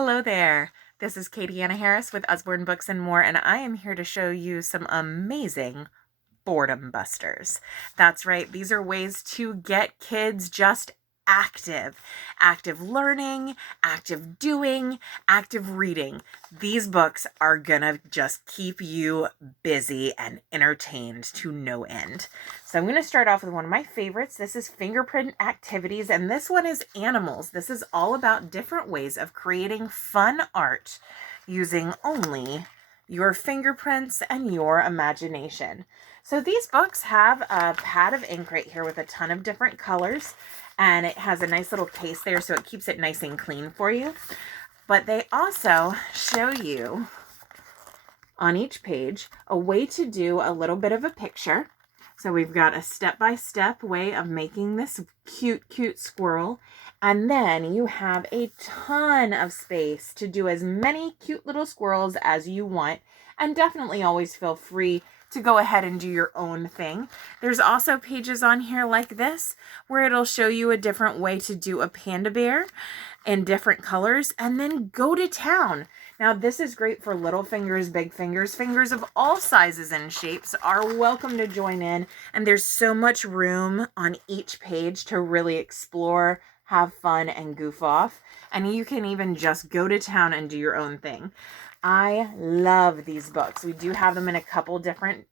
Hello there. This is Katie Anna Harris with Usborne Books and More, and I am here to show you some amazing boredom busters. That's right, these are ways to get kids just active. Active learning, active doing, active reading. These books are gonna just keep you busy and entertained to no end. So I'm gonna start off with one of my favorites. This is Fingerprint Activities, and this one is animals. This is all about different ways of creating fun art using only your fingerprints and your imagination. So these books have a pad of ink right here with a ton of different colors, and it has a nice little case there so it keeps it nice and clean for you. But they also show you on each page a way to do a little bit of a picture. So we've got a step-by-step way of making this cute squirrel. And then you have a ton of space to do as many cute little squirrels as you want. And definitely always feel free to go ahead and do your own thing. There's also pages on here like this where it'll show you a different way to do a panda bear in different colors, and then go to town. Now this is great for little fingers, big fingers, fingers of all sizes and shapes are welcome to join in, and there's so much room on each page to really explore, have fun, and goof off. And you can even just go to town and do your own thing. I love these books. We do have them in a couple different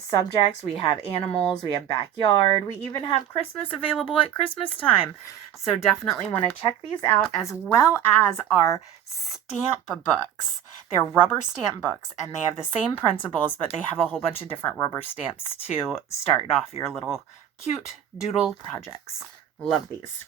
subjects. We have animals, we have backyard, we even have Christmas available at Christmas time. So definitely want to check these out, as well as our stamp books. They're rubber stamp books, and they have the same principles, but they have a whole bunch of different rubber stamps to start off your little cute doodle projects. Love these.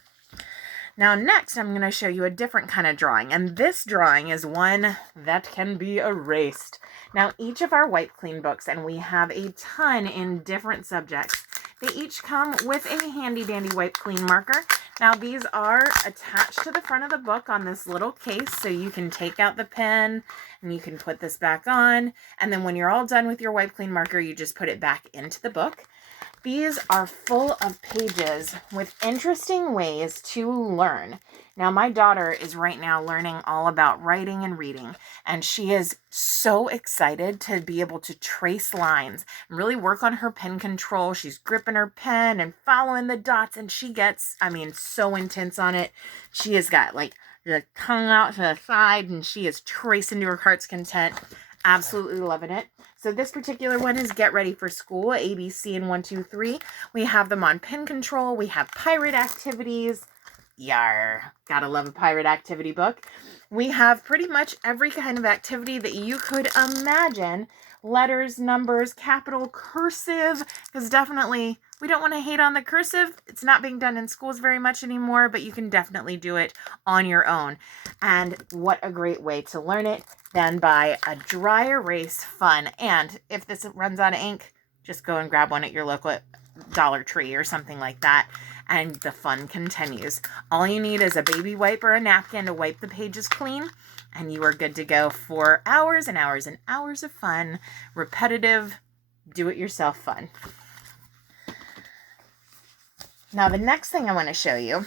Now next, I'm going to show you a different kind of drawing, and this drawing is one that can be erased. Now each of our wipe clean books, and we have a ton in different subjects, they each come with a handy dandy wipe clean marker. Now these are attached to the front of the book on this little case, so you can take out the pen and you can put this back on, and then when you're all done with your wipe clean marker, you just put it back into the book. These are full of pages with interesting ways to learn. Now, my daughter is right now learning all about writing and reading, and she is so excited to be able to trace lines and really work on her pen control. She's gripping her pen and following the dots, and she gets, so intense on it. She has got like the tongue out to the side, and she is tracing to her heart's content. Absolutely loving it. So this particular one is Get Ready for School, ABC and 1, 2, 3. We have them on pen control. We have pirate activities. Yar, gotta love a pirate activity book. We have pretty much every kind of activity that you could imagine. Letters, numbers, capital, cursive, because definitely we don't want to hate on the cursive. It's not being done in schools very much anymore, but you can definitely do it on your own. And what a great way to learn it than by a dry erase fun. And if this runs out of ink, just go and grab one at your local Dollar Tree or something like that, and the fun continues. All you need is a baby wipe or a napkin to wipe the pages clean, and you are good to go for hours and hours and hours of fun, repetitive, do-it-yourself fun. Now, the next thing I want to show you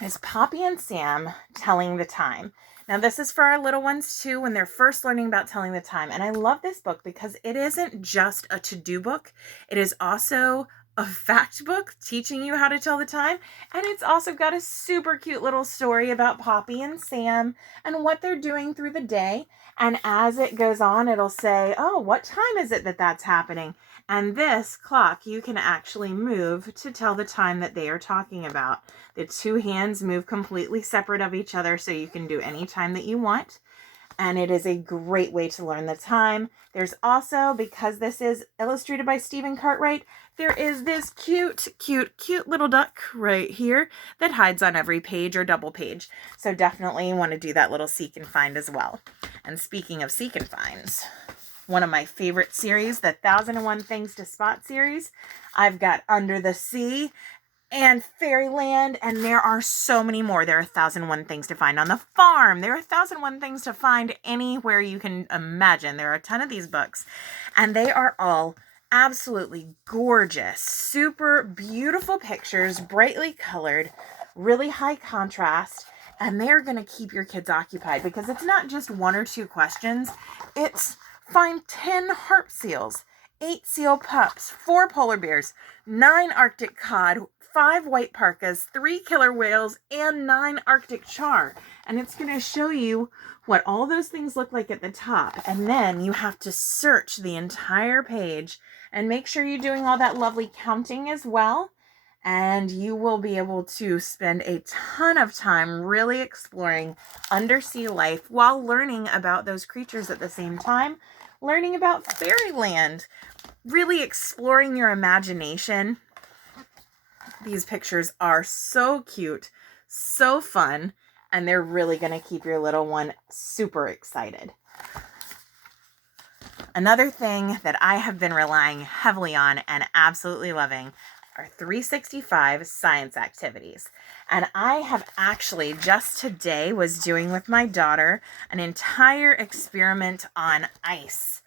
is Poppy and Sam Telling the Time. Now, this is for our little ones, too, when they're first learning about telling the time. And I love this book because it isn't just a to-do book. It is also a fact book teaching you how to tell the time. And it's also got a super cute little story about Poppy and Sam and what they're doing through the day. And as it goes on, it'll say, oh, what time is it that that's happening? And this clock you can actually move to tell the time that they are talking about. The two hands move completely separate of each other, so you can do any time that you want. And it is a great way to learn the time. There's also, because this is illustrated by Stephen Cartwright, there is this cute little duck right here that hides on every page or double page. So definitely want to do that little seek and find as well. And speaking of seek and finds, one of my favorite series, the 1001 Things to Spot series. I've got Under the Sea and Fairyland, and there are so many more. There are 1001 things to find on the farm. There are 1001 things to find anywhere you can imagine. There are a ton of these books, and they are all absolutely gorgeous, super beautiful pictures, brightly colored, really high contrast, And they're going to keep your kids occupied because it's not just 1 or 2 questions. It's find 10 harp seals, 8 seal pups, 4 polar bears, 9 Arctic cod, 5 white parkas, 3 killer whales, and 9 Arctic char. And it's going to show you what all those things look like at the top. And then you have to search the entire page and make sure you're doing all that lovely counting as well. And you will be able to spend a ton of time really exploring undersea life while learning about those creatures at the same time, learning about fairyland, really exploring your imagination. These pictures are so cute, so fun, and they're really going to keep your little one super excited. Another thing that I have been relying heavily on and absolutely loving are 365 science activities. And I have actually just today was doing with my daughter an entire experiment on ice.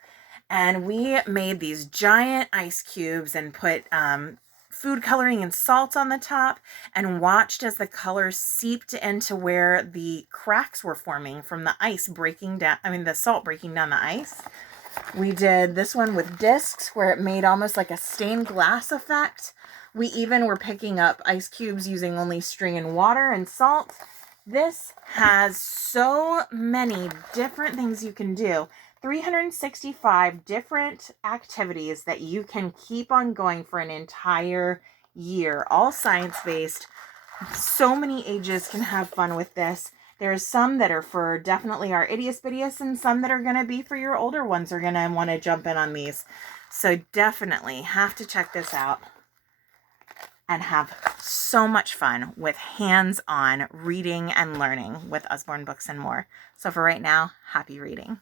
And we made these giant ice cubes and put food coloring and salt on the top and watched as the colors seeped into where the cracks were forming from the ice breaking down, the salt breaking down the ice. We did this one with discs where it made almost like a stained glass effect. We even were picking up ice cubes using only string and water and salt. This has so many different things you can do. 365 different activities that you can keep on going for an entire year, all science-based. So many ages can have fun with this. There's some that are for definitely our itius-bitius and some that are going to be for your older ones who are going to want to jump in on these. So definitely have to check this out and have so much fun with hands-on reading and learning with Usborne Books and More. So for right now, happy reading.